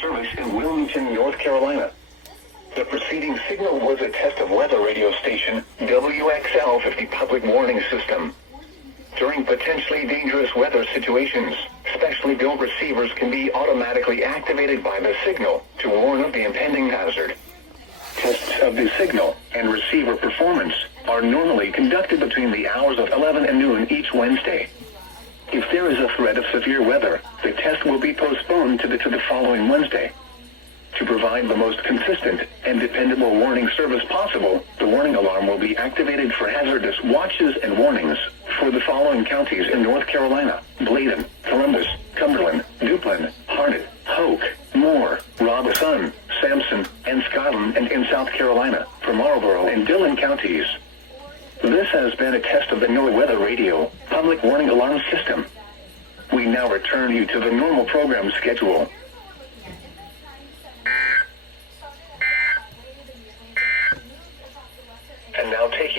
service in Wilmington, North Carolina. The preceding signal was a test of weather radio station WXL-50 public warning system. During potentially dangerous weather situations, specially built receivers can be automatically activated by the signal to warn of the impending hazard. Tests of the signal and receiver performance are normally conducted between the hours of 11 and noon each Wednesday. If there is a threat of severe weather, the test will be postponed to the following Wednesday. To provide the most consistent and dependable warning service possible, the warning alarm will be activated for hazardous watches and warnings for the following counties in North Carolina: Bladen, Columbus, Cumberland, Duplin, Harnett, Hoke, Moore, Robeson, Sampson, and Scotland, and in South Carolina, for Marlborough and Dillon counties. This has been a test of the NOAA Weather Radio Public Warning Alarm System. We now return you to the normal program schedule. And now taking